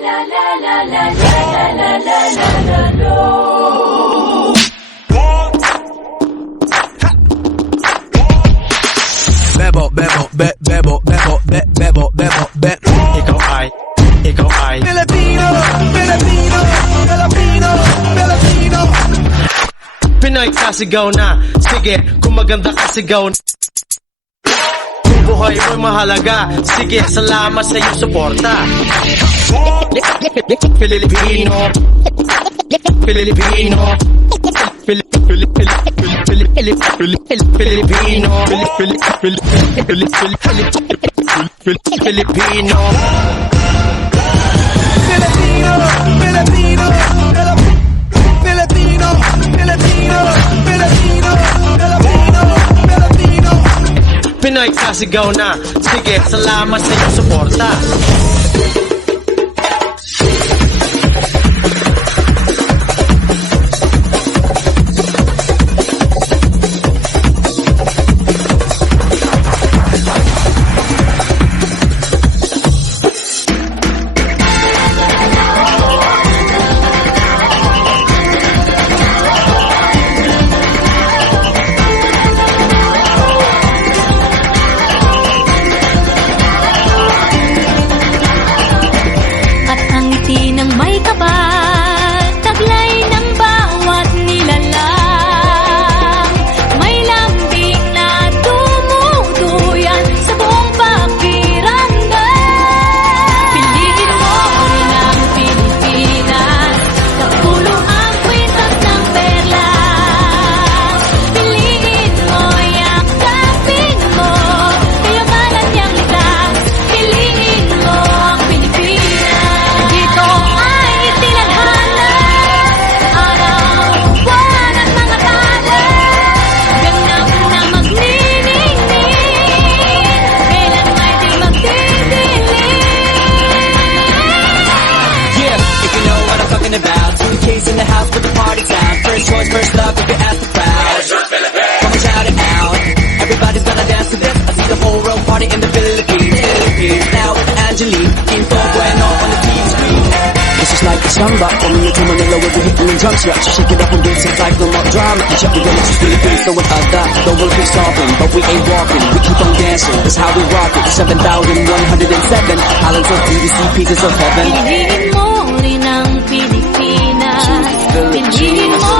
Bebo, bebo, bebo, bebo, bebo, bebo, bebo. Ikaw ay Filipino, Filipino, Filipino, Filipino. Pinoy kasigaw na, sige, kung maganda kasigaw na. Kung buhay mo'y mahalaga, sige, salamat sa iyong suporta. Filipino, Filipino, Filipino, Filipino. Filipino, Filipino, Filipino, Filipino, Filipino, Filipino, Filipino. Pinoy kasigaw na, sige, salamat sa iyong suporta. About suitcase in the house with the party's out. First choice, first love, if you ask the crowd. Come and shout it out. Everybody's gonna dance to this. I see the whole world party in the Philippines. Now with Angelique, Quinto Bueno on the TV screen. This is like a samba, coming to Manila with the hitting and drums. Yeah, so shake it up and dance it like no more drama. You check the villages, Philippines, so with that, the world keeps stopping, but we ain't walking. We keep on dancing, that's how we rock it. 7,107 islands of beauty, pieces of heaven. Piliin mo rin ang Pilipinas. Piliin mo